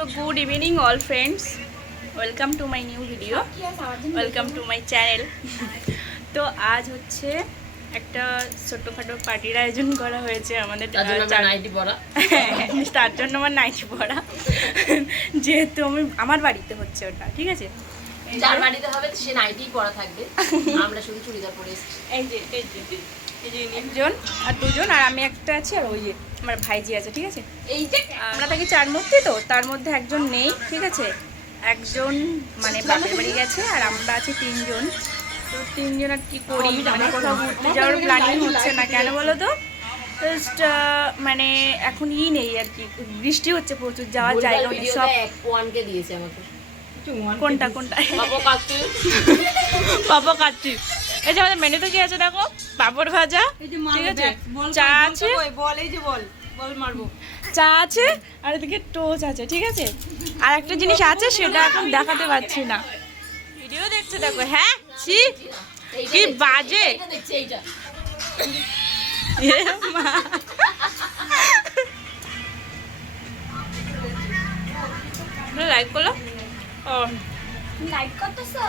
তো good evening all friends welcome to my new video welcome to my channel তো আজ হচ্ছে একটা ছোট্টখাটো পার্টির আয়োজন করা হয়েছে আমাদের তার জন্য আমরা নাইটি আমার নাইটি পড়া। যেহেতু আমি আমার বাড়িতে হচ্ছে ওটা ঠিক আছে? যার বাড়িতে হবে সে নাইটি পরা থাকবে। আমরা শুধু চুড়িদার পরে এসেছি। এই যে এই যে একজন আর দুজন আর আমি একটা আছি আর ওই যে আমার ভাইজি আছে ঠিক আছে? এই যে আমরা থাকি চার মূর্তি তো তার মধ্যে একজন নেই ঠিক আছে? একজন মানে বাপের বাড়ি গেছে আর আমরা আছি তিনজন। তো তিনজন আর কি করি? মানে কোথাও ঘুরতে যাওয়ার প্ল্যানিং হচ্ছে না কেন বলো তো জাস্ট মানে এখন ই নেই আর কি। বৃষ্টি হচ্ছে প্রচুর যাওয়ার জায়গা সব ওয়ানকে দিয়েছে আমাকে। কোনটা কোনটা? পাপা কাচ্ছি এই যে আমাদের মেনুতে কি আছে দেখো? পাপড় ভাজা ঠিক আছে? চা আছে। বল এই যে বল বল মারবো। চা আছে আর এদিকে টোচ আছে ঠিক আছে? আর একটা জিনিস আছে সেটা এখন দেখাতে পারছি না। ভিডিও দেখছে দেখো হ্যাঁ? ছি কি বাজে। লাইক করল লাইক করতেছো